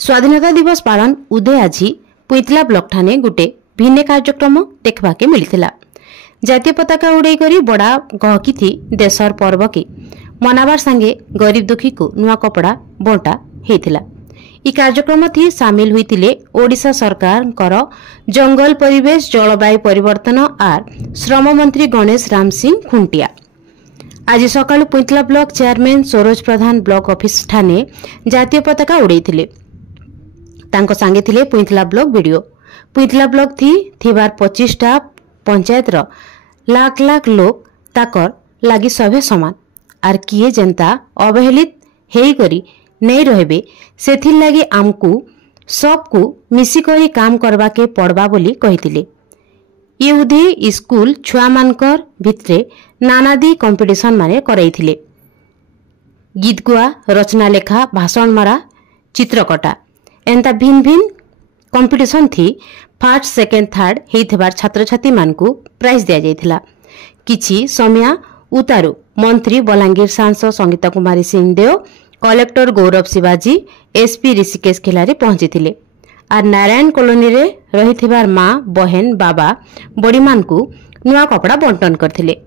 स्वाधीनता दिवस पालन उदय आज पुईतला ब्लॉक ठाने गोटे भिन्न कार्यक्रम देखवाके मिलता। जातीय पताका उड़ाई करी बड़ा गहकी थी देशर पर्व के मनाबार संगे गरीब दुखी को नुआ कपड़ा बंटा हेतिला। ई कार्यक्रम थी सामिल हुईतिले ओडिशा सरकार कर जंगल परिवेश जलवायु परिवर्तन आर श्रम मंत्री गणेश राम सिंह खुंटिया। आज सकाळु पुईतला ब्लॉक चेयरमैन सरोज प्रधान ब्लॉक ऑफिस ठाने जातीय पताका उड़ाई तांको सांगे थिले पुईतला ब्लॉक वीडियो। पुईतला ब्लॉक थी थिबार 25टा पंचायत रो लाख लाख लोग ताकर लागी सभे समान आर किए जनता अवहेलित हेई करी नहीं रहबे सेथिर लागी आमकू सबकू मिसिकरी काम करबा के पड़बा बोली कहितिले। ये स्कूल छुआ मानकर भितरे नानादी कंपटीशन माने कराइथिले। गीत गुआ रचना लेखा भाषण मारा चित्रकटा एंता भिन्न भिन्न कंपटीशन थी। फर्स्ट सेकेंड थर्ड हेइथिबार छात्र छात्री मानकू प्राइज दिया जाइथिला। किछि समय उतारू मंत्री बलांगीर सांसद संगीता कुमारी सिंहदेव कलेक्टर गौरव शिवाजी एसपी ऋषिकेश खिलारी पहुंची आर नारायण कॉलोनी रे रहिथिबार माँ बहन बाबा बड़ी मानकू नुआ कपड़ा बंटन करथिले।